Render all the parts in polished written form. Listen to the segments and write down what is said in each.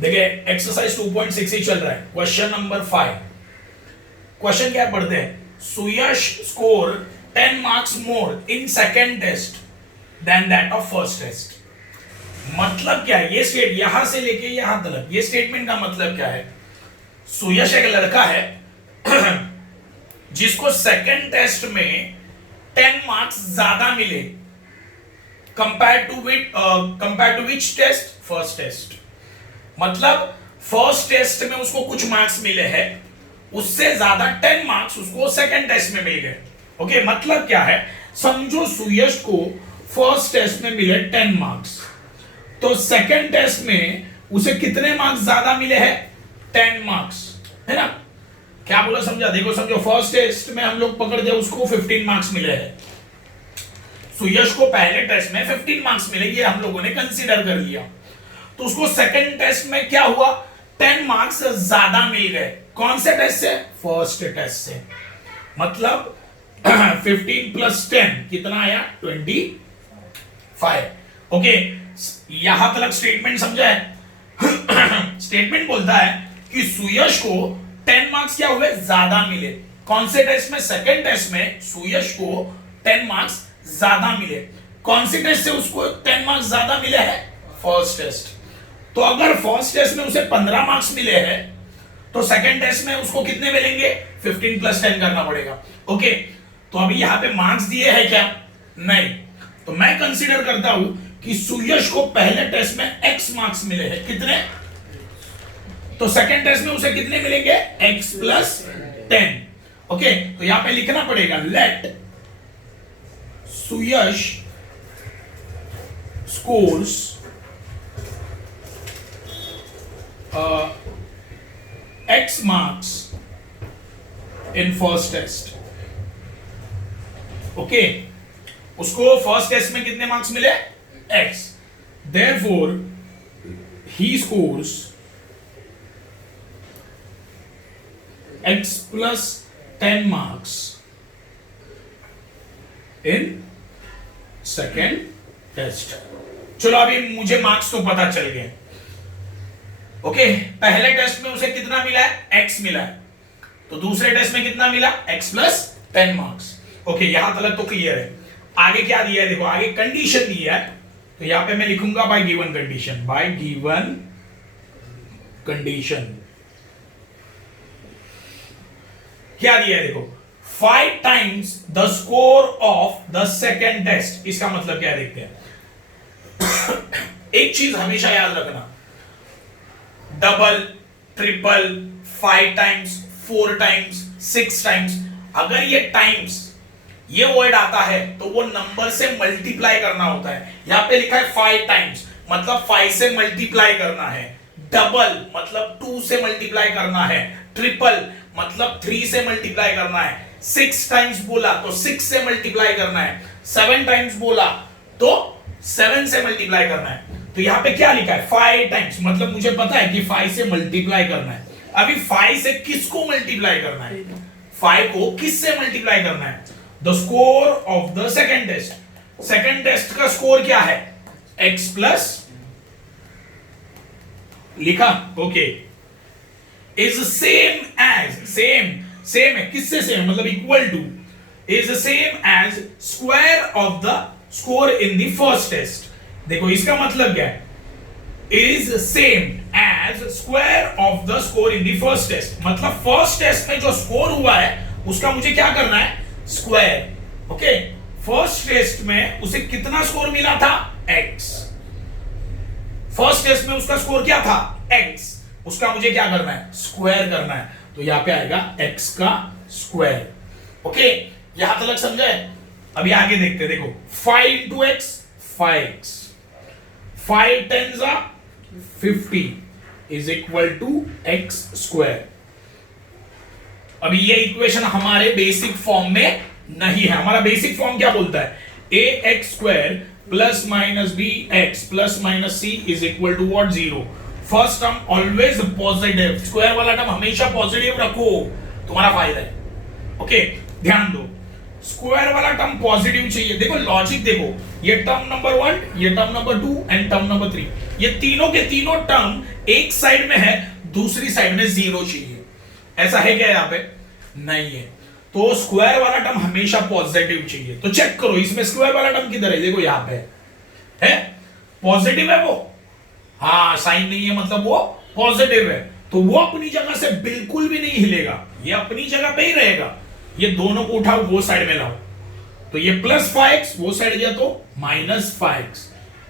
देखिए एक्सरसाइज 2.6 ही चल रहा है। Question number 5। क्वेश्चन क्या पढ़ते हैं? Suyash score 10 marks more in second test than that of first test. मतलब क्या है? ये यहां से लेके यहां तक ये स्टेटमेंट का मतलब क्या है? सुयश एक लड़का है जिसको सेकेंड टेस्ट में 10 मार्क्स ज्यादा मिले compare to which test? First test. मतलब फर्स्ट टेस्ट में उसको कुछ मार्क्स मिले हैं, उससे ज्यादा 10 मार्क्स उसको सेकंड टेस्ट में मिल गए। ओके, मतलब क्या है? समझो सुयश को फर्स्ट टेस्ट में मिले 10 मार्क्स, तो सेकंड टेस्ट में उसे कितने मार्क्स ज्यादा मिले हैं? 10 मार्क्स, है ना? क्या बोला समझा? देखो समझो, फर्स्ट टेस्ट में हम लोग पकड़ दिया, उसको 15 मार्क्स मिले हैं। सुयश को पहले टेस्ट में 15 मार्क्स मिले, ये हम लोगों ने कंसीडर कर लिया। तो उसको सेकंड टेस्ट में क्या हुआ? 10 मार्क्स ज्यादा मिल गए। कौन से टेस्ट से? फर्स्ट टेस्ट से। मतलब 15 प्लस 10 कितना आया? 25। ओके, यहां तक स्टेटमेंट समझा है? स्टेटमेंट बोलता है कि सुयश को 10 मार्क्स क्या हुए? ज्यादा मिले। कौन से टेस्ट में? सेकंड टेस्ट में सुयश को 10 मार्क्स ज्यादा मिले। कौन से टेस्ट से उसको 10 मार्क्स ज्यादा मिले हैं? First test. तो अगर फर्स्ट टेस्ट में उसे 15 मार्क्स मिले हैं, तो सेकंड टेस्ट में उसको कितने मिलेंगे? 15 प्लस 10 करना पड़ेगा। ओके, तो अभी यहां पे मार्क्स दिए हैं क्या? नहीं। तो मैं कंसीडर करता हूं कि सुयश को पहले टेस्ट में x मार्क्स मिले हैं। कितने? तो सेकंड टेस्ट में उसे कितने मिलेंगे? x plus 10। ओके, तो यहां पे लिखना पड़ेगा let Suyash scores x marks in first test. Okay, उसको फर्स्ट टेस्ट में कितने मार्क्स मिले? x. Therefore he scores x plus 10 marks in second test. चलो, अभी मुझे मार्क्स तो पता चल गए। ओके, पहले टेस्ट में उसे कितना मिला है? x मिला है। तो दूसरे टेस्ट में कितना मिला? x plus 10 marks. ओके, यहां तक तो क्लियर है। आगे क्या दिया है? देखो, आगे कंडीशन दिया है, तो यहां पे मैं लिखूंगा by given condition. By given condition क्या दिया है? देखो, 5 times the score of the second test. इसका मतलब क्या है देखते हैं। एक चीज हमेशा याद रखना, double, triple, 5 times, 4 times, 6 times, अगर ये टाइम्स ये वर्ड आता है तो वो नंबर से मल्टीप्लाई करना होता है। यहां पे लिखा है 5 टाइम्स, मतलब 5 से मल्टीप्लाई करना है। डबल मतलब 2 से मल्टीप्लाई करना है। ट्रिपल मतलब 3 से मल्टीप्लाई करना है। 6 टाइम्स बोला तो 6 से मल्टीप्लाई करना है। 7 टाइम्स बोला तो 7 से मल्टीप्लाई करना है। तो यहां पे क्या लिखा है? 5 टाइम्स, मतलब मुझे पता है कि 5 से मल्टीप्लाई करना है। अभी 5 से किसको मल्टीप्लाई करना है? 5 को किस से मल्टीप्लाई करना है? The score of the second test. Second test का स्कोर क्या है? x प्लस, लिखा, okay, is same as, same है, किससे सेम? मतलब equal to, is same as square of the score in the first test. देखो, इसका मतलब क्या है? Is same as square of the score in the first test. मतलब फर्स्ट टेस्ट में जो स्कोर हुआ है उसका मुझे क्या करना है? स्क्वायर। ओके, फर्स्ट टेस्ट में उसे कितना स्कोर मिला था? x। फर्स्ट टेस्ट में उसका स्कोर क्या था? x। उसका मुझे क्या करना है? स्क्वायर करना है। तो यहां पे आएगा x का स्क्वायर। ओके, यहां तक समझा है? अभी आगे देखते हैं। देखो, 5 into x 5x, 5 10s are 50 is equal to x square। अभी ये इक्वेशन हमारे बेसिक फॉर्म में नहीं है। हमारा बेसिक फॉर्म क्या बोलता है? ax square plus minus b x plus minus c is equal to what? 0। First term always positive, square वाला टर्म हमेशा पॉजिटिव रखो, तुम्हारा फायदा है। ओके, ध्यान दो, स्क्वायर वाला टर्म पॉजिटिव चाहिए। देखो लॉजिक देखो, ये टर्म नंबर 1, ये term number 2 and term number 3, ये तीनों के तीनों टर्म एक साइड में है, दूसरी साइड में जीरो चाहिए। ऐसा है क्या यहाँ पे? नहीं है। तो स्क्वायर वाला टर्म हमेशा पॉजिटिव चाहिए। तो चेक करो इसमें स्क्वायर वाला टर्म किधर है, देखो यहाँ पे है पॉजिटिव है वो, हाँ साइन नहीं है मतलब वो पॉजिटिव है, तो वो अपनी जगह से बिल्कुल भी नहीं हिलेगा, ये अपनी जगह पे ही रहेगा। ये दोनों को उठाओ वो साइड में लाओ, तो ये प्लस 5x वो साइड गया तो माइनस 5x,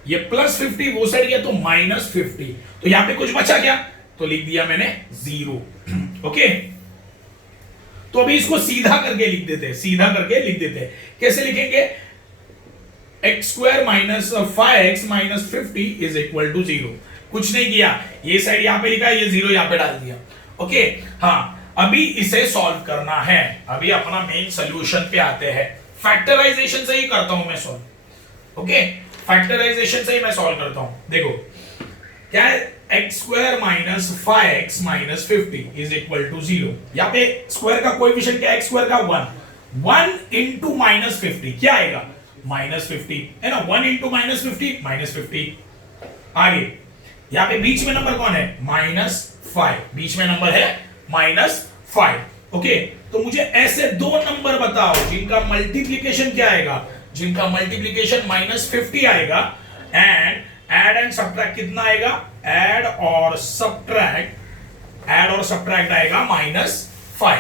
ये प्लस 50 वो साइड गया तो माइनस 50, तो यहां पे कुछ बचा क्या? तो लिख दिया मैंने 0। ओके, तो अभी इसको सीधा करके लिख देते हैं, सीधा करके लिख देते हैं। कैसे लिखेंगे? X square minus 5x minus 50 is equal to 0। कुछ नहीं किया, ये साइड यहां पे लिखा, ये 0 यहां पे डाल दिया। ओके, हाँ अभी इसे सॉल्व करना है। अभी अपना मेन सोल्यूशन पे आते हैं। फैक्टराइजेशन से ही करता हूं मैं सॉल्व। ओके, फैक्टराइजेशन से ही मैं सॉल्व करता हूं। देखो क्या है, x square minus 5x minus 50 is equal to 0। यहाँ पे स्क्वायर का कोएफिशिएंट क्या है? एक्स स्क्वायर का 1 इंटू माइनस 50 क्या आएगा? माइनस 50 है ना। 1 इंटू माइनस 50 माइनस 50। आगे यहाँ पे बीच में नंबर कौन है? माइनस 5, बीच में नंबर है माइनस 5। ओके, तो मुझे ऐसे दो नंबर बताओ जिनका मल्टीप्लीकेशन क्या आएगा? जिनका मल्टीप्लीकेशन माइनस 50 आएगा एंड ऐड एंड सब्ट्रैक्ट कितना आएगा? ऐड और सब्ट्रैक्ट आएगा माइनस 5।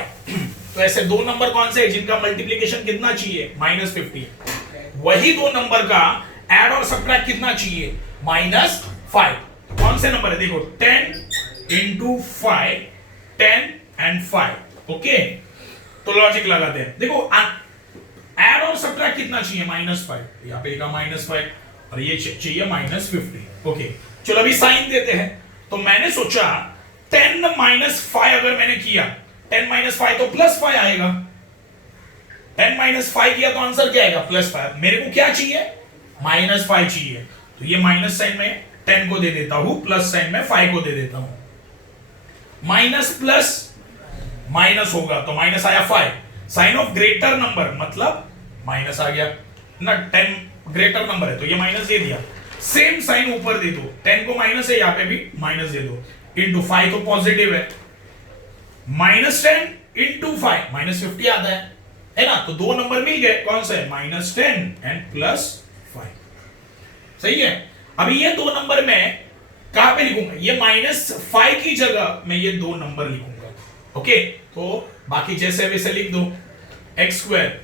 तो ऐसे दो नंबर कौन से हैं जिनका मल्टीप्लीकेशन कितना चाहिए? माइनस 50। वही दो नंबर का ऐड और सब्ट्रैक्ट कितना चाहिए? माइनस 5। कौन से नंबर है? देखो 10 इंटू 5, 10 एंड 5। ओके, तो लॉजिक लगाते हैं। देखो ऐड और सब्ट्रैक्ट कितना चाहिए? माइनस 5। यहाँ पे लिखा माइनस 5 और ये चाहिए माइनस 50। ओके, चलो अभी साइन देते हैं। तो मैंने सोचा 10 माइनस 5 अगर मैंने किया, 10 माइनस 5 तो प्लस 5 आएगा। 10 माइनस 5 किया तो आंसर क्या आएगा? प्लस 5। मेरे को क्या चाहिए? माइनस 5 चाहिए, तो ये माइनस साइन में 10 को दे देता हूं, प्लस साइन में 5 को दे देता हूं। माइनस प्लस माइनस होगा तो माइनस आया 5। साइन ऑफ ग्रेटर नंबर मतलब माइनस आ गया ना, 10 ग्रेटर नंबर है तो ये माइनस दे दिया। सेम साइन ऊपर दे दो, 10 को माइनस है, यहां पे भी माइनस दे दो, इंटू 5 तो पॉजिटिव है, माइनस 10 इंटू 5 माइनस 50 आता है ना। तो दो नंबर मिल गए, कौन सा है? Minus 10 and plus 5। सही है। अभी ये दो नंबर में कहां पे लिखूंगा? ये माइनस 5 की जगह मैं ये दो नंबर लिखूंगा। ओके, तो बाकी जैसे वैसे लिख दो। X square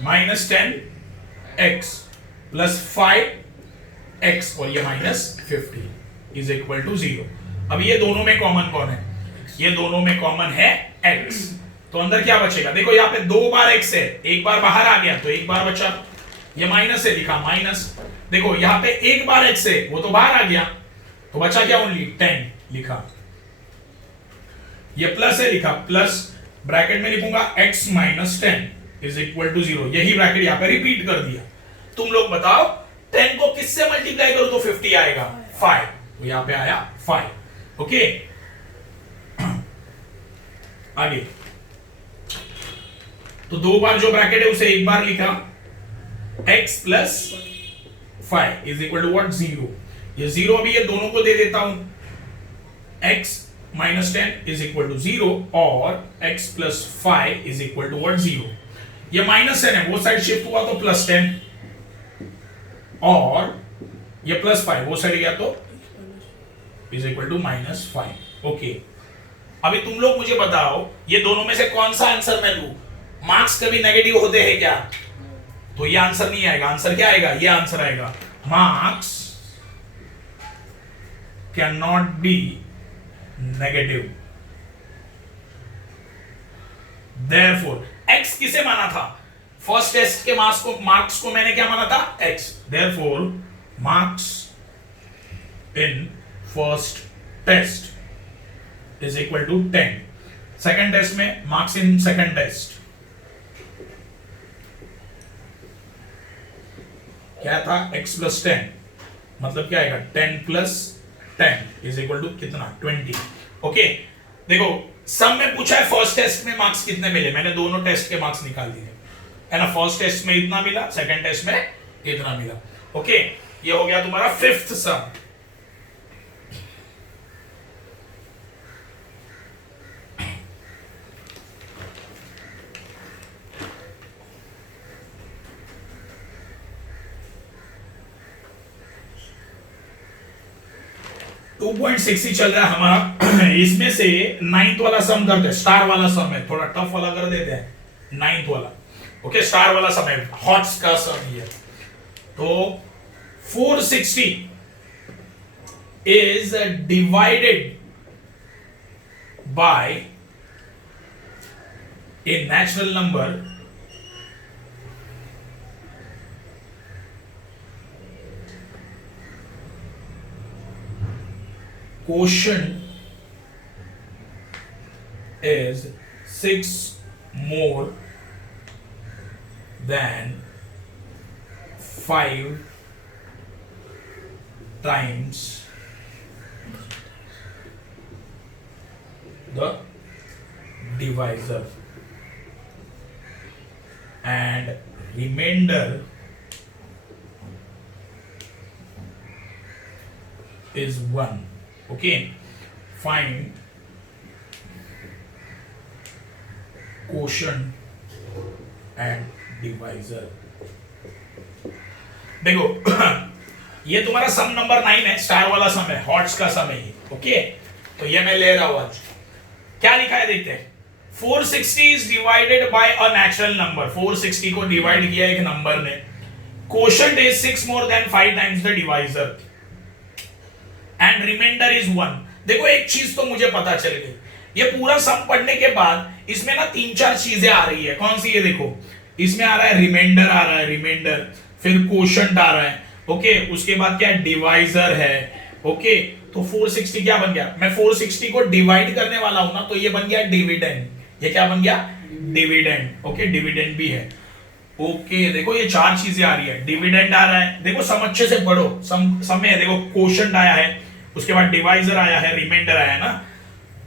minus 10x plus 5x और ये माइनस 50 इज इक्वल टू 0। अब ये दोनों में कॉमन कौन है? ये दोनों में कॉमन है x, तो अंदर क्या बचेगा? देखो यहाँ पे 2 बार x है, एक बार बाहर आ गया तो एक बार बचा। ये माइनस है, लिखा माइनस। देखो यहाँ पे एक बार x है, वो तो बाहर आ गया, तो बचा क्या? ओनली 10 लिखा। ये प्लस है, लिखा प्लस, ब्रैकेट में लिखूंगा x minus 10 is equal to 0। यही ब्रैकेट यहाँ पे रिपीट कर दिया। तुम लोग बताओ 10 को किससे मल्टीप्लाई करो तो 50 आएगा? 5, तो यहाँ पे आया 5। ओके, आगे तो दो बार जो ब्रैकेट है उसे एक बार लिखा, x plus 5 is equal to what? 0। ये 0 अभी ये दोनों को दे देता हूं, x minus 10 is equal to 0 और x plus 5 is equal to what? 0। ये माइनस 10 है, वो साइड शिफ्ट हुआ तो प्लस 10 और ये प्लस 5 वो साइड गया तो is equal to minus 5। Okay, अभी तुम लोग मुझे बताओ ये दोनों में से कौन सा आंसर मैं लूं? मार्क्स कभी नेगेटिव होते हैं क्या? तो ये आंसर नहीं आएगा। आंसर क्या आएगा? ये आंसर आएगा, marks can not be negative. Therefore x किसे माना था? फर्स्ट टेस्ट के मार्क्स को मैंने क्या माना था? x। Therefore marks in first test is equal to 10। Second test में मार्क्स इन सेकंड टेस्ट क्या था? x प्लस 10 मतलब क्या आएगा? 10 प्लस 10 इज इक्वल टू कितना? 20। ओके, देखो सब में पूछा है फर्स्ट टेस्ट में मार्क्स कितने मिले, मैंने दोनों टेस्ट के मार्क्स निकाल दिए है ना। फर्स्ट टेस्ट में इतना मिला, सेकंड टेस्ट में इतना मिला। ओके, ये हो गया तुम्हारा फिफ्थ सम। 2.6 ही चल रहा है हमारा। इसमें से 9th वाला सम करते हैं, स्टार वाला सम है, थोड़ा टफ वाला कर देते हैं 9th वाला। ओके, स्टार वाला सम है, हॉट्स का सम है। तो 460 is divided by a natural number quotient is 6 more than 5 times the divisor, and remainder is 1. Okay, find quotient and divisor. देखो ये तुम्हारा सम नंबर 9 है, स्टार वाला सम है, हॉट्स का सम है ये। ओके, तो ये मैं ले रहा हूं आज। क्या लिखा है देखते हैं। 460 is divided by a natural number, 460 को डिवाइड किया एक नंबर ने। quotient is 6 more than 5 times the divisor and remainder is 1। देखो एक चीज तो मुझे पता चल गई, ये पूरा सम पढ़ने के बाद इसमें ना 3-4 चीजें आ रही है। कौन सी? ये देखो, इसमें आ रहा है रिमाइंडर, आ रहा है रिमाइंडर, फिर क्वोशंट आ रहा है। ओके, उसके बाद क्या डिवाइजर है। ओके, तो 460 क्या बन गया? मैं 460 को डिवाइड करने वाला हूं ना, तो ये बन गया डिविडेंड। ये क्या बन गया? डिविडेंड। ओके, डिविडेंड भी है। ओके, देखो ये 4 चीजें आ रही है। डिविडेंड आ रहा है, देखो सम अच्छे से पढ़ो, सम में देखो क्वोशंट आया है, उसके बाद डिवाइजर आया है, रिमाइंडर आया है ना।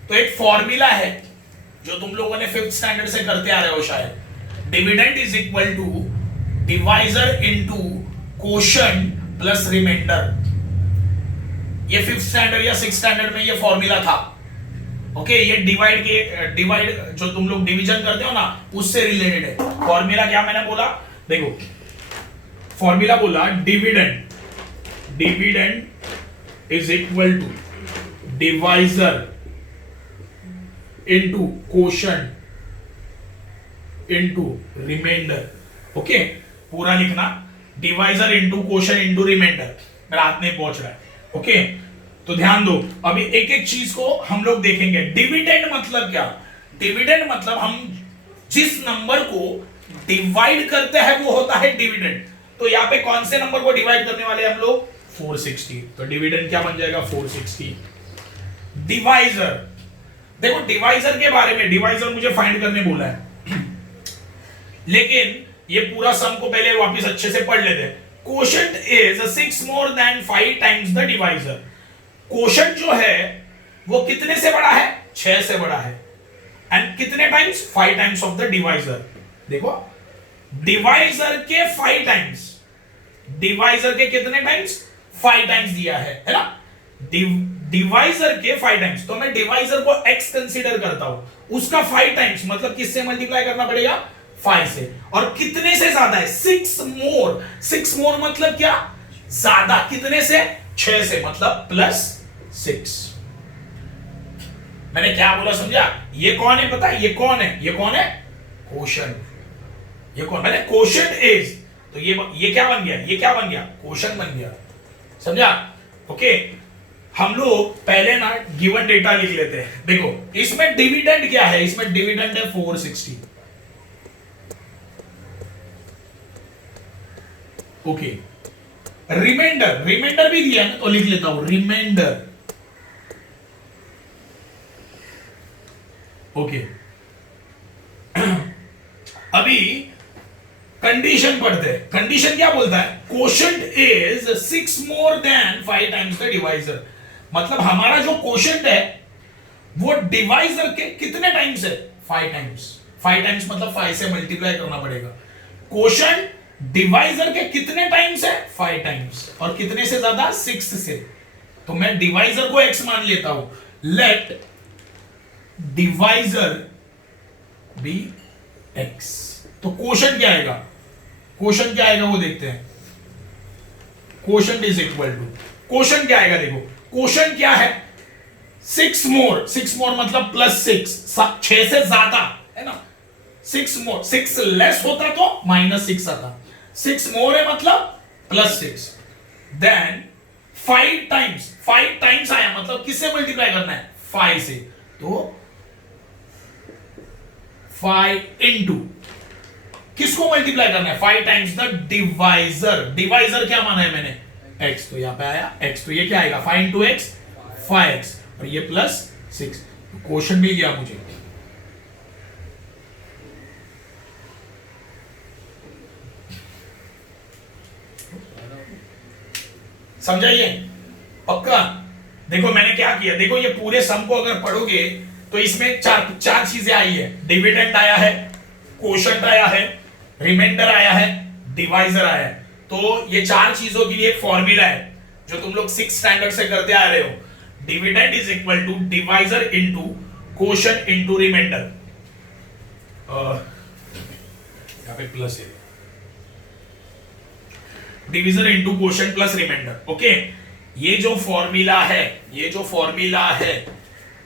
तो एक फॉर्मूला है जो तुम लोगों ने 5th स्टैंडर्ड से करते आ रहे हो शायद। Dividend is equal to divisor into quotient plus remainder. ये 5th स्टैंडर्ड या 6th स्टैंडर्ड में ये फॉर्मूला था। ओके, ये डिवाइड जो तुम लोग डिवीजन करते हो ना, उससे रिलेटेड है। फॉर्मूला क्या मैंने बोला? देखो, फॉर्मूला बोला dividend is equal to divisor into quotient into remainder. Okay, पूरा लिखना, divisor into quotient into remainder. मेरा हाथ नहीं पहुंच रहा है। ओके, तो ध्यान दो, अभी एक एक चीज को हम लोग देखेंगे। डिविडेंड मतलब क्या? डिविडेंड मतलब हम जिस नंबर को डिवाइड करते हैं वो होता है डिविडेंड। तो यहां पे कौन से नंबर को डिवाइड करने वाले हम लोग? 460। तो डिविडेंड क्या बन जाएगा? 460। डिवाइजर, देखो डिवाइजर के बारे में, डिवाइजर मुझे फाइंड करने बोला है लेकिन ये पूरा सम को पहले वापस अच्छे से पढ़ लेते हैं। Quotient is 6 more than 5 times the divisor. Quotient जो है वो कितने से बड़ा है? 6 से बड़ा है। एंड कितने times? 5 times of the divisor. देखो, डिवाइजर के 5 टाइम्स, डिवाइजर के कितने टाइम्स? 5 टाइम्स दिया है ना। डिवाइजर के 5 टाइम्स, तो मैं डिवाइजर को x कंसीडर करता हूं, उसका 5 टाइम्स मतलब किससे मल्टीप्लाई करना पड़ेगा? 5 से। और कितने से ज्यादा है? 6 मोर। 6 मोर मतलब क्या? ज्यादा। कितने से? 6 से, मतलब प्लस 6। मैंने क्या बोला समझा? ये कौन है पता है? ये कौन है? ये कौन है? क्वोशंट। ये कौन? मैंने क्वोशंट इज, तो ये क्या बन गया? ये क्या बन गया? क्वोशंट बन गया। समझा? ओके, हम लोग पहले ना गिवन डेटा लिख लेते हैं। देखो, इसमें डिविडेंड क्या है? इसमें डिविडेंड है 460। ओके, रिमाइंडर, रिमाइंडर भी दिया है तो लिख लेता हूं रिमाइंडर। ओके, अभी कंडीशन पढ़ते हैं। कंडीशन क्या बोलता है? Quotient is 6 more than 5 times the divisor. मतलब हमारा जो क्वोशंट है वो डिवाइजर के कितने टाइम्स है? 5 टाइम्स। 5 टाइम्स मतलब 5 से मल्टीप्लाई करना पड़ेगा। क्वोशंट डिवाइजर के कितने टाइम्स है? 5 टाइम्स। और कितने से ज्यादा? 6 से। तो मैं डिवाइजर को x मान लेता हूं। Let divisor be x। तो क्वोशंट क्या आएगा? क्वोशंट क्या आएगा वो देखते हैं। Quotient is equal to, quotient क्या आएगा? देखो, क्वोशंट क्या है? 6 मोर, 6 मोर मतलब +6, 6 से ज्यादा है ना। 6 मोर, 6 लेस होता तो -6 आता, 6 मोर है मतलब +6। देन 5 टाइम्स, 5 टाइम्स आया मतलब किससे मल्टीप्लाई करना है? 5 से। तो 5 इंटू किसको मल्टीप्लाई करना है? 5 टाइम्स द डिवाइजर। डिवाइजर क्या माना है मैंने? x। तो यहां पे आया x, तो ये क्या आएगा? 5 इंटू एक्स 5x, और ये +6। क्वेश्चन मिल गया मुझे। समझाइए पक्का? देखो मैंने क्या किया, देखो ये पूरे सम को अगर पढ़ोगे तो इसमें चार चीजें आई है। डिविडेंड आया है, क्वोशंट आया है, रिमाइंडर आया है, डिवाइजर आया है। तो ये 4 चीजों के लिए एक फॉर्मूला है जो तुम लोग 6 स्टैंडर्ड से करते आ रहे हो। Dividend is equal to divisor into quotient into remainder. यहां पे प्लस है, division into quotient plus remainder. Okay, ये जो फॉर्मूला है,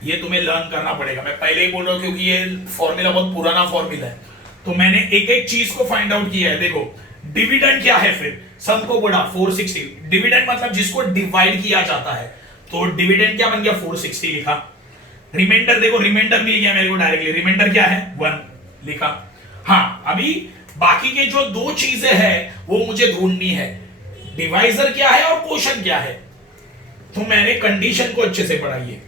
ये तुम्हें लर्न करना पड़ेगा। मैं पहले ही बोल रहा हूं क्योंकि ये फॉर्मूला बहुत पुराना फॉर्मूला है, तो मैंने एक एक चीज को फाइंड आउट किया है। देखो डिविडेंड क्या है, फिर सम को बढ़ा 460। डिविडेंड मतलब जिसको डिवाइड किया जाता है, तो डिविडेंड क्या बन गया? 460 लिखा। रिमाइंडर, देखो रिमाइंडर मिल गया मेरे को डायरेक्टली। रिमाइंडर क्या है? 1 लिखा। हाँ, अभी बाकी के जो 2 चीजें हैं वो मुझे ढूंढनी है, डिवाइजर क्या है और क्वोशंट क्या है। तो मैंने कंडीशन को अच्छे से पढ़ाइए।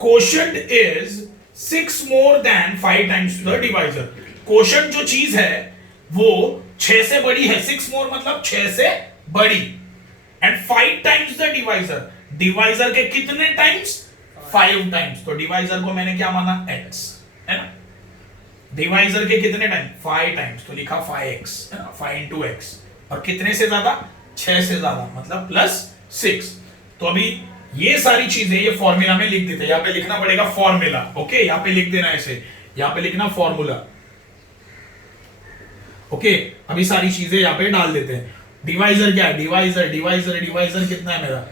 Quotient is 6 more than 5 times the divisor. Quotient जो चीज है वो 6 से बड़ी है, 6 मोर मतलब 6 से बड़ी, and 5 times the divisor. Divisor के कितने टाइम्स? 5 टाइम्स। तो डिवाइजर को मैंने क्या माना? x, है ना। डिवाइजर के कितने टाइम? 5 टाइम्स, तो लिखा 5x, है ना, 5 इंटू एक्स। और कितने से ज्यादा? 6 से ज्यादा, मतलब +6। तो अभी ये सारी चीजें ये फॉर्मूला में लिख देते हैं। यहां पे लिखना पड़ेगा फॉर्मूला। ओके, यहां पे लिख देना ऐसे, यहां पे लिखना फॉर्मूला। ओके, अभी सारी चीजें यहां पे डाल देते हैं। डिवाइजर क्या है? डिवाइजर कितना है मेरा?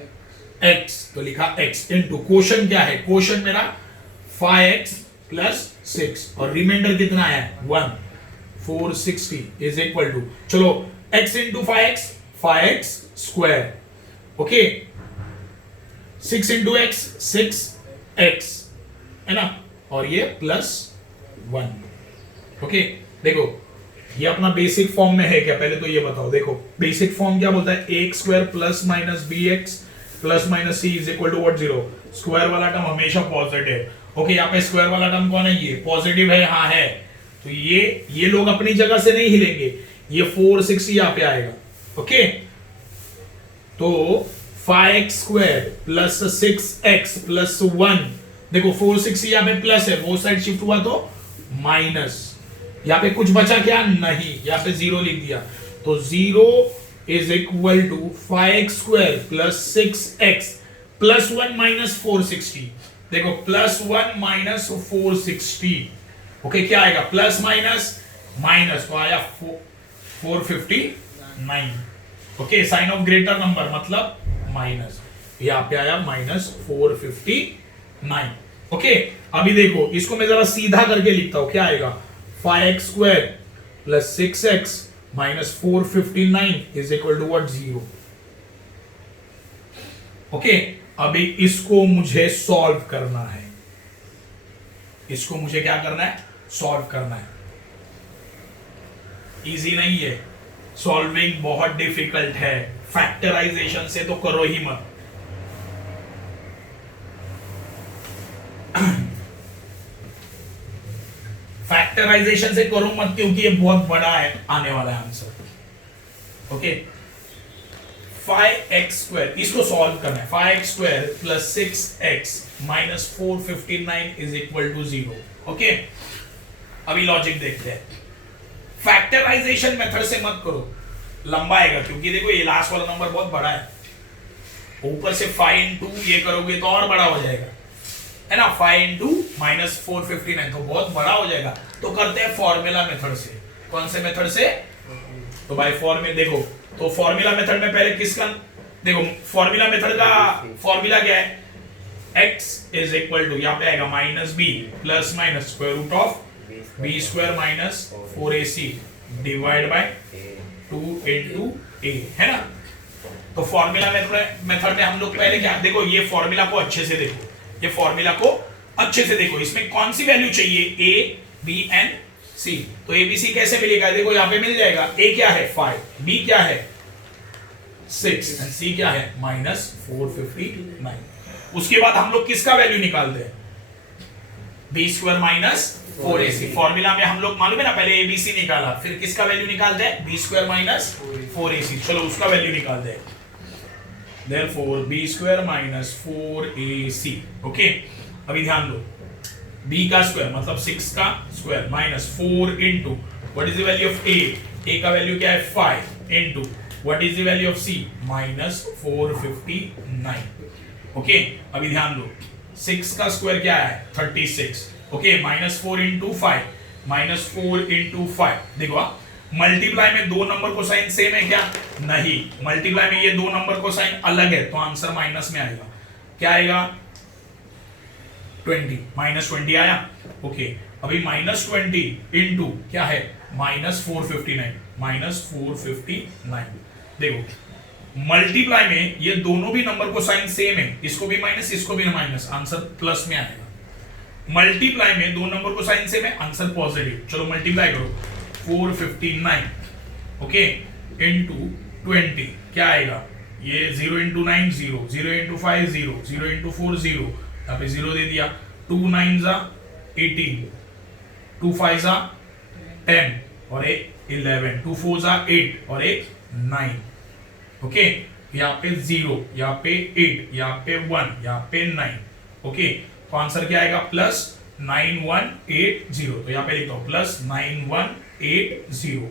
x, तो लिखा x इंटू क्वोशंट क्या है? क्वोशंट मेरा 5x + 6, और रिमाइंडर कितना है? 1। 460 इज इक्वल टू, चलो x into 5x, 5x square. Okay, 6 into x 6x, है ना, और ये +1। ओके, देखो ये अपना बेसिक फॉर्म में है क्या? पहले तो ये बताओ। देखो बेसिक फॉर्म क्या बोलता है? a² + -bx + c is equal to what? 0। Square वाला टर्म हमेशा पॉजिटिव। ओके, यहाँ पे स्क्वायर वाला टर्म कौन है? ये पॉजिटिव है। हाँ है, तो ये लोग अपनी जगह से नहीं हिलेंगे, ये 460 यहाँ पे आएगा। ओके, तो 5x² + 6x + 1, देखो 460 यहाँ पे प्लस है, वो साइड शिफ्ट हुआ तो माइनस। यहाँ पे कुछ बचा क्या? नहीं, यहाँ पे 0 लिख दिया। तो 0 is equal to 5x² + 6x + 1 - 460। देखो +1 - 460। ओके, क्या आएगा? प्लस माइनस, तो आया 459। Okay, sign of greater number मतलब माइनस, यहाँ पे आया -459। ओके, अभी देखो इसको मैं जरा सीधा करके लिखता हूं, क्या आएगा? 5x² + 6x - 459 is equal to what? 0। Okay, अभी इसको मुझे सॉल्व करना है। इसको मुझे क्या करना है? सॉल्व करना है। इजी नहीं है, सॉल्विंग बहुत डिफिकल्ट है। फैक्टराइजेशन से तो करो ही मत। फैक्टराइजेशन से करो मत, क्योंकि ये बहुत बड़ा है आने वाला है आंसर। ओके, 5x², इसको सॉल्व करना है। 5x² + 6x - 459 is equal to 0। Okay, अभी लॉजिक देखते हैं। फैक्टराइजेशन मेथड से मत करो, लंबा आएगा, क्योंकि देखो ये लास्ट वाला नंबर बहुत बड़ा है। ऊपर से 5 इंटू ये करोगे तो और बड़ा हो जाएगा, है ना। 5 इंटू -459 तो बहुत बड़ा हो जाएगा। तो करते हैं फॉर्मूला मेथड से। कौन से मेथड से? तो भाई फॉर्मूला देखो, तो फॉर्मूला मेथड में पहले किसका देखो फॉर्मूला मेथड का फॉर्मूला क्या है, x इज इक्वल टू, यहाँ पे आएगा minus b plus minus square root of b square minus 4ac divide by 2 into a, है ना। तो फॉर्मूला मेथड में हम लोग पहले क्या, देखो ये फॉर्मूला को अच्छे से देखो, ये फॉर्मूला को अच्छे से देखो, इसमें कौन सी वैल्यू चाहिए, a b and c। तो a b c कैसे मिलेगा, देखो यहाँ पे मिल जाएगा, a क्या है 5, b क्या है 6 एंड c क्या है -459। उसके बाद हम लोग किसका वैल्यू निकालते हैं, B square minus 4ac। Formula में हम लोग मालूम है ना, पहले abc निकाला, फिर किसका वैल्यू निकालते हैं, बी स्क्वायर माइनस 4ac। चलो उसका वैल्यू निकालते हैं, therefore b square minus 4ac। Okay, अभी ध्यान दो, b का स्क्वायर मतलब 6 का square minus 4 into what is the value of a का वैल्यू क्या है 5 into what is the value of c -459। Okay, अभी ध्यान दो, 6 का स्क्वायर क्या है 36, ओके, -4 इंटू 5 -4 इंटू 5। देखो मल्टीप्लाई में दो नंबर को साइन सेम है क्या, नहीं, मल्टीप्लाई में ये दो नंबर को साइन अलग है, तो आंसर माइनस में आएगा, क्या आएगा 20, -20 आया। ओके, अभी -20 इंटू क्या है -459। देखो मल्टीप्लाई में ये दोनों भी नंबर को साइन सेम है, इसको भी माइनस इसको भी माइनस, आंसर प्लस में आएगा। मल्टीप्लाई में दो नंबर को साइन सेम है, आंसर पॉजिटिव। चलो मल्टीप्लाई करो, 459 ओके इंटू 20 क्या आएगा, ये 0 इंटू 9 0, 0 इंटू 5 0, 0 इंटू 4 0, यहाँ पे 0 दे दिया, 2 9 जा 18, 2 5 जा 10 और एक 11, 2 4 जा 8 और एक 9। ओके, यहाँ पे 0, यहाँ पे 8, यहाँ पे 1, यहाँ पे 9। ओके, तो आंसर क्या आएगा +9180। तो यहाँ पे लिखता हूं +9180।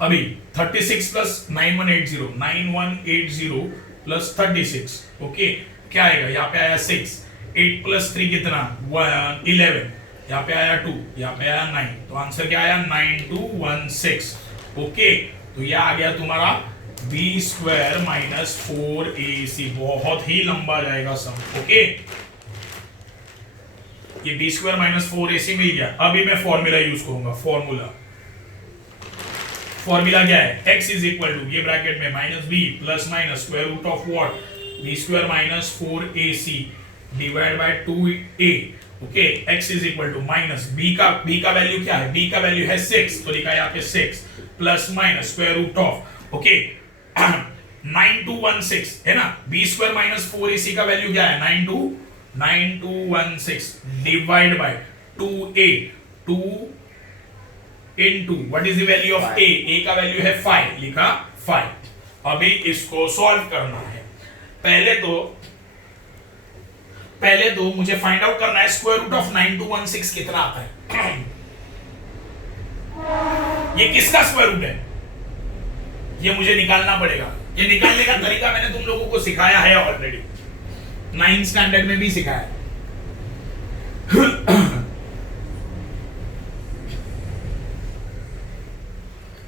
अभी 36 प्लस 9180, 9180 प्लस 36। ओके, क्या आएगा, यहाँ पे आया 6, 8 प्लस 3 कितना 11, यहाँ पे आया 2, यहाँ पे आया 9, तो आंसर क्या आया 9216। ओके, तो यह आ गया तुम्हारा बी स्क्वायर माइनस 4ac। बहुत ही लंबा जाएगा सम। ओके, ये बी स्क्वायर माइनस 4ac मिल गया। अभी मैं फॉर्मूला यूज करूंगा, फॉर्मूला क्या है, x इज इक्वल टू ये ब्रैकेट में minus b plus minus square root of what b square minus 4ac divide by 2a। Okay, x is equal to minus b का value क्या है, b का value है 6, तो लिखा यहाँ पे 6 plus minus square root of okay 9216 है ना, बी स्क्वायर माइनस 4ac का वैल्यू क्या है 9216 divide by 2a, 2 into what is the value of a का वैल्यू है 5, लिखा 5। अभी इसको सॉल्व करना है। पहले तो मुझे फाइंड आउट करना है स्क्वायर रूट ऑफ 9216 कितना आता है। ये किसका स्क्वायर रूट है, ये मुझे निकालना पड़ेगा। ये निकालने का तरीका मैंने तुम लोगों को सिखाया है ऑलरेडी, 9th स्टैंडर्ड में भी सिखाया।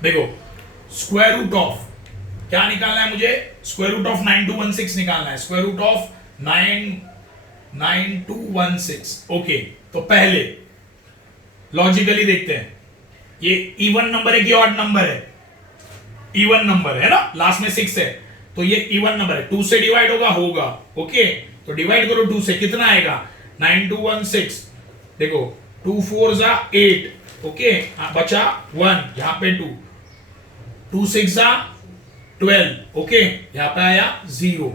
देखो स्क्वायर रूट ऑफ क्या निकालना है मुझे, स्क्वायर रूट ऑफ 9216 निकालना है, स्क्वायर रूट ऑफ 9216। ओके, तो पहले लॉजिकली देखते हैं, ये इवन नंबर है कि ऑड नंबर है, इवन नंबर है ना, लास्ट में 6 है, तो ये इवन नंबर है, 2 से डिवाइड होगा। ओके, तो डिवाइड करो 2 से, कितना आएगा 9216। देखो 2 4 जा 8, ओके, बचा 1, यहाँ पे 2, 2 6 जा 12, ओके, यहाँ पे आया 0,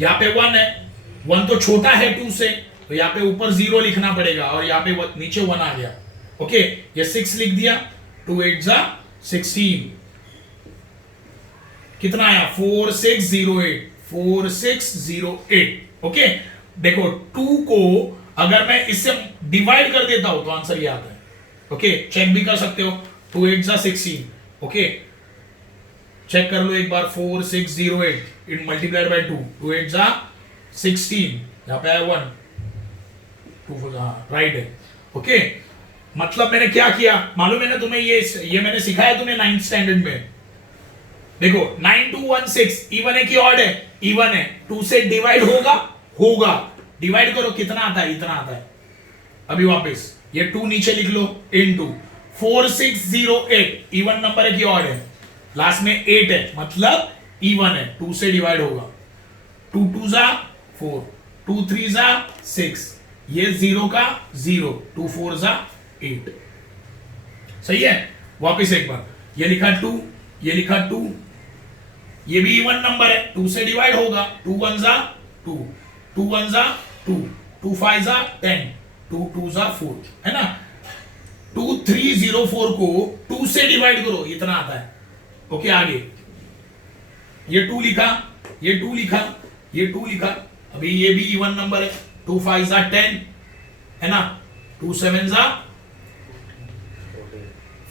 यहाँ पे 1 है, 1 तो छोटा है 2 से, तो यहाँ पे ऊपर 0 लिखना पड़ेगा और यहाँ पे नीचे 1 आ गया। ओके, ये 6 लिख दिया, 2 8 जा 16, कितना आया 4608, 4608। ओके, देखो 2 को अगर मैं इससे डिवाइड कर देता हूं तो आंसर ये आता है। ओके, चेक भी कर सकते हो, 2 8 जा 16। ओके, चेक कर लो एक बार, 4608 इन मल्टीप्लाइड बाय 2, 2 8 जा 16, यहां पे आया 1, 2 4 राइट है। ओके, मतलब मैंने क्या किया मालूम है ना तुम्हें, ये मैंने सिखाया तुम्हें 9th स्टैंडर्ड में। देखो 9216 इवन है कि ऑड है? इवन है। 2 से डिवाइड होगा? होगा। डिवाइड करो, कितना आता है? इतना आता है। अभी वापस ये 2 नीचे लिख लो, इनटू 4608 इवन नंबर है कि ऑड है? लास्ट में 8 है, मतलब इवन है। 2 से डिवाइड होगा। 2 2 जा 4, 2 3 जा 6, ये 0 का 0, 2 4 जा 8। सही है? वापस एक बार, ये लिखा 2, ये लिखा 2, ये भी इवन नंबर है, 2 से डिवाइड होगा। 2 1 जा 2, 2 1 जा 2, 2 5 जा 10, 2 2 जा 4, है ना? 2304 को 2 से डिवाइड करो, इतना आता है। ओके, आगे ये 2 लिखा, ये 2 लिखा, ये 2 लिखा। अभी ये भी इवन नंबर है। 2 5 जा 10, है ना? 2 7 जा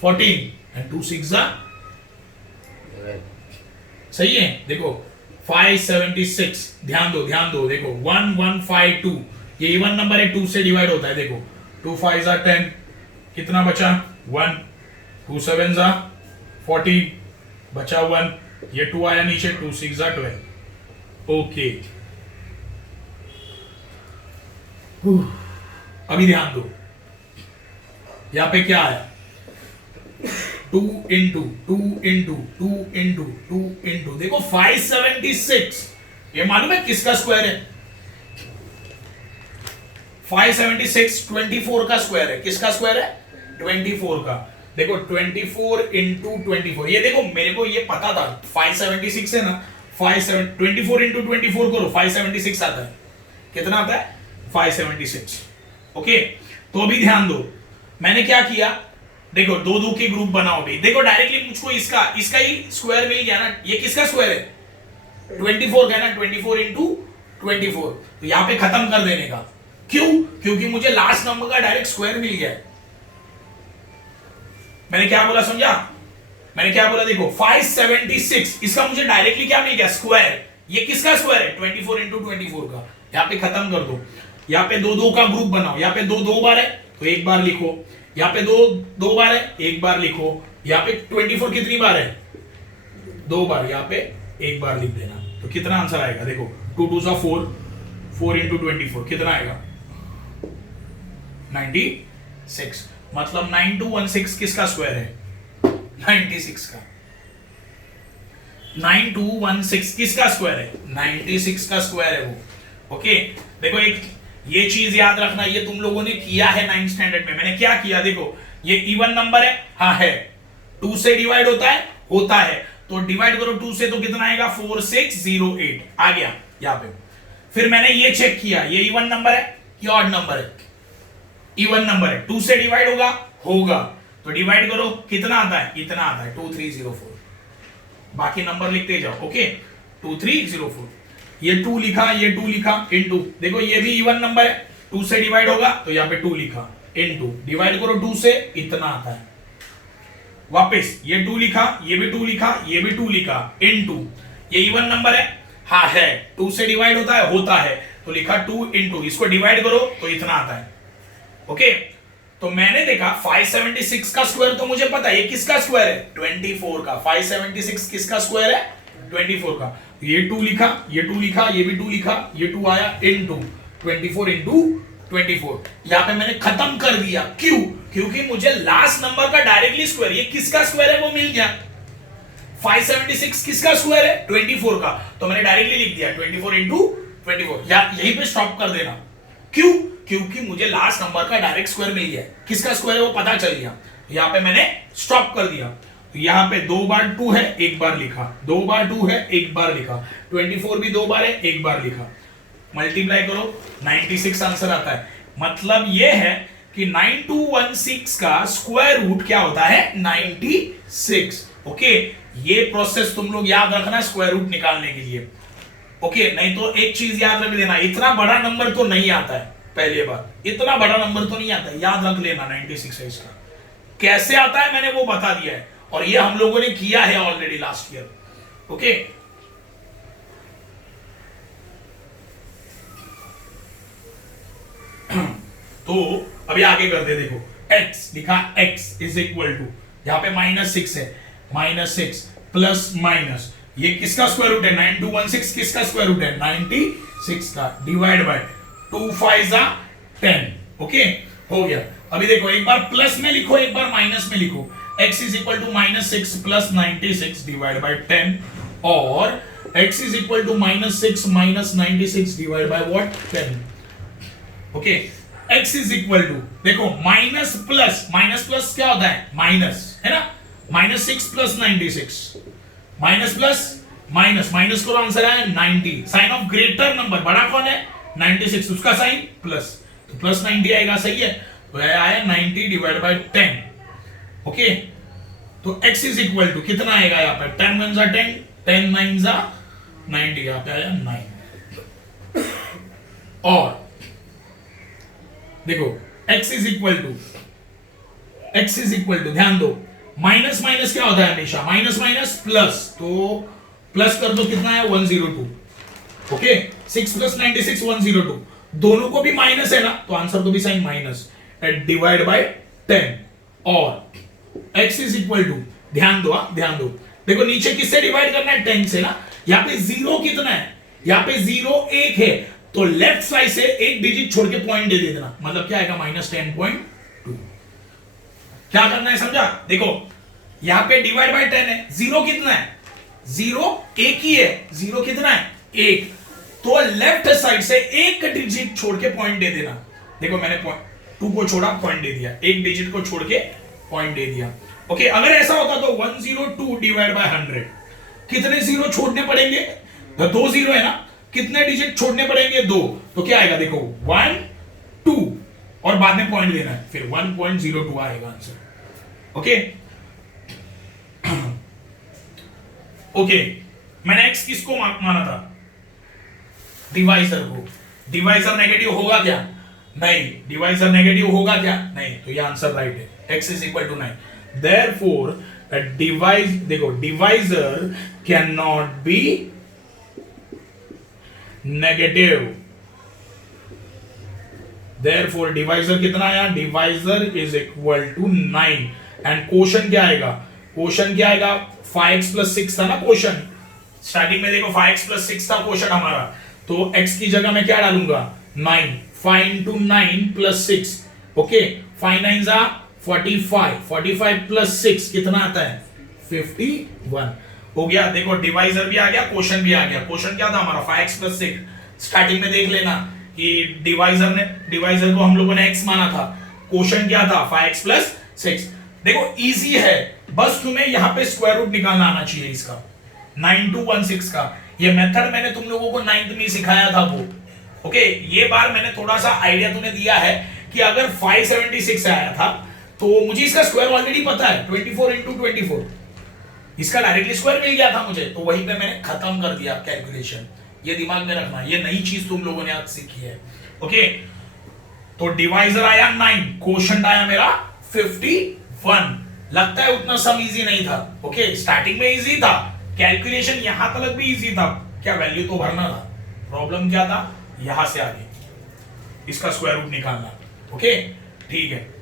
14 एंड 2 6 जा, सही है? देखो 576, ध्यान दो, देखो 1152 ये इवन नंबर है, 2 से डिवाइड होता है। देखो 2 5 जा 10, कितना बचा? 1, 2 7 जा 14, बचा 1, ये 2 आया नीचे, 2 6 जा 12। ओके, अभी ध्यान दो, यहां पे क्या आया? 2 इंटू 2 इंटू 2 इंटू 2 इंटू, देखो 576, ये मालूम है किसका स्क्वायर है? 576 24 का स्क्वायर है। किसका स्क्वायर है? 24 का। देखो 24 इंटू 24, ये देखो मेरे को ये पता था 576 है ना, 24 इंटू 24 करो, 576 आता है। कितना आता है? 576। ओके, तो अभी ध्यान दो, मैंने क्या किया? देखो 2 2 के ग्रुप बनाओ भी। देखो डायरेक्टली मुझको इसका ही स्क्वायर मिल गया ना। ये किसका स्क्वायर है? 24 का है ना, 24 इंटू 24। तो यहां पे खत्म कर देने का। क्यों? क्योंकि मुझे लास्ट नंबर का डायरेक्ट स्क्वायर मिल गया है। मैंने क्या बोला, समझा? मैंने क्या बोला? देखो 576, इसका मुझे डायरेक्टली क्या मिल गया? स्क्वायर। ये किसका स्क्वायर है? 24 इंटू 24 का। यहां पे खत्म कर दो। यहां पे 2 2 का ग्रुप बनाओ। यहां पे 2 2 बार है तो एक बार लिखो, यहां पे 2 2 बार है, एक बार लिखो। यहां पे 24 कितनी बार है? 2 बार, यहां पे एक बार लिख देना। तो कितना आंसर आएगा? देखो 2 2 जा 4, 4 इंटू 24 कितना आएगा? 96। मतलब 9216 किसका स्क्वायर है? 96 का। 9216 किसका स्क्वायर है? 96 का स्क्वायर है वो। ओके, देखो एक ये चीज याद रखना, ये तुम लोगों ने किया है 9th स्टैंडर्ड में। मैंने क्या किया? देखो ये इवन नंबर है, हाँ है। 2 से डिवाइड होता है? होता है। तो डिवाइड करो 2 से, तो कितना आएगा? 4608 आ गया यहां पे। फिर मैंने ये चेक किया, ये इवन नंबर है कि ऑड नंबर है? इवन नंबर है। 2 से डिवाइड होगा? होगा। तो डिवाइड करो, कितना आता है? इतना आता है, 2304। बाकी नंबर लिखते जाओ। ओके, 2304। ये 2 लिखा, ये 2 लिखा, इनटू। देखो ये भी इवन नंबर है, 2 से डिवाइड होगा तो यहाँ पे 2 लिखा, इनटू। डिवाइड करो 2 से, इतना आता है। वापस ये 2 लिखा, ये भी 2 लिखा, ये भी 2 लिखा, इनटू। ये इवन नंबर है? हाँ है। 2 से डिवाइड होता है? होता है। तो लिखा 2 इनटू, इसको डिवाइड करो तो इतना आता है। ओके, तो मैंने देखा 576 का स्क्वायर तो मुझे पता है, ये किसका स्क्वायर है? 24 का। 576 किसका स्क्वायर है? 24 का। ये 2 लिखा, ये 2 लिखा, ये भी 2 लिखा, ये 2 आया, इनटू 24 इंटू 24। यहां पे मैंने खत्म कर दिया। क्यों? क्योंकि मुझे लास्ट नंबर का डायरेक्टली स्क्वायर, ये किसका स्क्वायर है वो मिल गया। 576 किसका स्क्वायर है? 24 का। तो मैंने डायरेक्टली लिख दिया 24 इंटू 24। यहीं पे स्टॉप कर देना। क्यों? क्योंकि मुझे लास्ट नंबर का डायरेक्ट स्क्वायर मिल गया। किसका स्क्वायर है वो पता चल गया। यहां पे मैंने स्टॉप कर दिया। यहां पे 2 बार 2 है, एक बार लिखा, 2 बार 2 है, एक बार लिखा, 24 भी 2 बार है, एक बार लिखा। मल्टीप्लाई करो, 96 आंसर आता है। मतलब यह है कि 9216 का स्क्वायर रूट क्या होता है? 96। ओके, ये प्रोसेस तुम लोग याद रखना स्क्वायर रूट निकालने के लिए। ओके, नहीं तो एक चीज याद रख लेना, इतना बड़ा नंबर तो नहीं आता है। पहली बात, इतना बड़ा नंबर तो नहीं आता है, याद रख लेना। 96 है इसका। कैसे आता है मैंने वो बता दिया है, और ये हम लोगों ने किया है ऑलरेडी लास्ट ईयर। ओके, तो अभी आगे करते, देखो x लिखा, x इज इक्वल टू, यहां पे -6 है, -6 प्लस माइनस, ये किसका स्क्वायर रूट है 9216, किसका स्क्वायर रूट है 96 का, डिवाइड बाय 2 5 जा 10। ओके हो गया। अभी देखो एक बार प्लस में लिखो एक बार माइनस में लिखो, x is equal to -6 plus 96 divide by 10 और x is equal to -6 minus 96 divide by what 10। Okay x is equal to देखो माइनस प्लस क्या होता है माइनस, है ना, -6 प्लस 96 माइनस प्लस माइनस करो आंसर है 90, साइन ऑफ ग्रेटर नंबर बड़ा कौन है 96 उसका साइन प्लस, तो प्लस 90 आएगा, सही है, तो आया 90 डिवाइड बाय 10। ओके तो x इज इक्वल टू कितना आएगा यहाँ पे 10 1 जा 10 10 9 जा 90, यहाँ पे आया 9 और देखो x इज इक्वल टू ध्यान दो माइनस माइनस क्या होता है हमेशा माइनस माइनस प्लस, तो प्लस कर दो कितना है 102। ओके 6 प्लस 96 102, दोनों को भी माइनस है ना तो आंसर तो भी साइन माइनस, डिवाइड बाय 10 और x इज इक्वल टू ध्यान दो देखो नीचे किससे डिवाइड करना है 10 से ना, यहाँ पे जीरो कितना है, यहाँ पे 0 1 है, तो लेफ्ट साइड से एक डिजिट छोड़ के पॉइंट दे देना, मतलब क्या आएगा -10.2। क्या करना है समझा, देखो यहां पे डिवाइड बाय 10 है, जीरो कितना है 0 एक ही है, जीरो कितना है 1, तो लेफ्ट साइड से एक डिजिट छोड़ के पॉइंट दे देना। देखो मैंने 2 को छोड़ा पॉइंट दे दिया, एक डिजिट को छोड़ के पॉइंट दे दिया। ओके अगर ऐसा होता तो 102 डिवाइड बाय 100 कितने जीरो छोड़ने पड़ेंगे, तो 2 जीरो है ना, कितने डिजिट छोड़ने पड़ेंगे 2, तो क्या आएगा देखो 1 2 और बाद में पॉइंट देना है, फिर 1.02 आएगा आंसर। ओके ओके मैंने x किसको माना था डिवाइजर को, डिवाइजर नेगेटिव होगा क्या नहीं, डिवाइजर नेगेटिव होगा क्या नहीं, तो ये आंसर राइट है, x is equal to 9। Therefore देखो divisor can not be negative, therefore divisor कितना आया, divisor is equal to 9 and quotient क्या आएगा, क्वोशंट क्या आएगा 5x + 6 था ना क्वोशंट, स्टार्टिंग में देखो 5x + 6 था क्वोशंट हमारा, तो x की जगह मैं क्या डालूंगा 9, 5 × 9 + 6, ओके 5 9 जा 45, 45 + 6 कितना आता है 51 हो गया। देखो डिवाइजर भी आ गया क्वोशंट भी आ गया, क्वोशंट क्या था हमारा 5x + 6, स्टार्टिंग में देख लेना कि डिवाइजर को हम लोगों ने x माना था, क्वोशंट क्या था 5x + 6। देखो इजी है, बस तुम्हें यहां पे स्क्वायर रूट निकालना आना चाहिए इसका 9216 का, ये मेथड मैंने तुम लोगों को 9th में सिखाया था वो। ओके ये बार मैंने थोड़ा सा आइडिया तुम्हें दिया है कि अगर 576 आया था तो मुझे इसका स्क्वायर ऑलरेडी पता है 24 × 24, इसका डायरेक्टली स्क्वायर मिल गया था मुझे, तो वहीं पे मैंने खत्म कर दिया कैलकुलेशन, ये दिमाग में रखना, ये नई चीज तुम लोगों ने आज सीखी है। ओके तो डिवाइजर आया 9, क्वोशंट आया मेरा 51, लगता है उतना सम इजी नहीं था। ओके स्टार्टिंग में इजी था, कैलकुलेशन यहां तक भी इजी था, क्या वैल्यू तो भरना था, प्रॉब्लम क्या था यहां से आगे इसका स्क्वायर रूट निकालना। ओके ठीक है।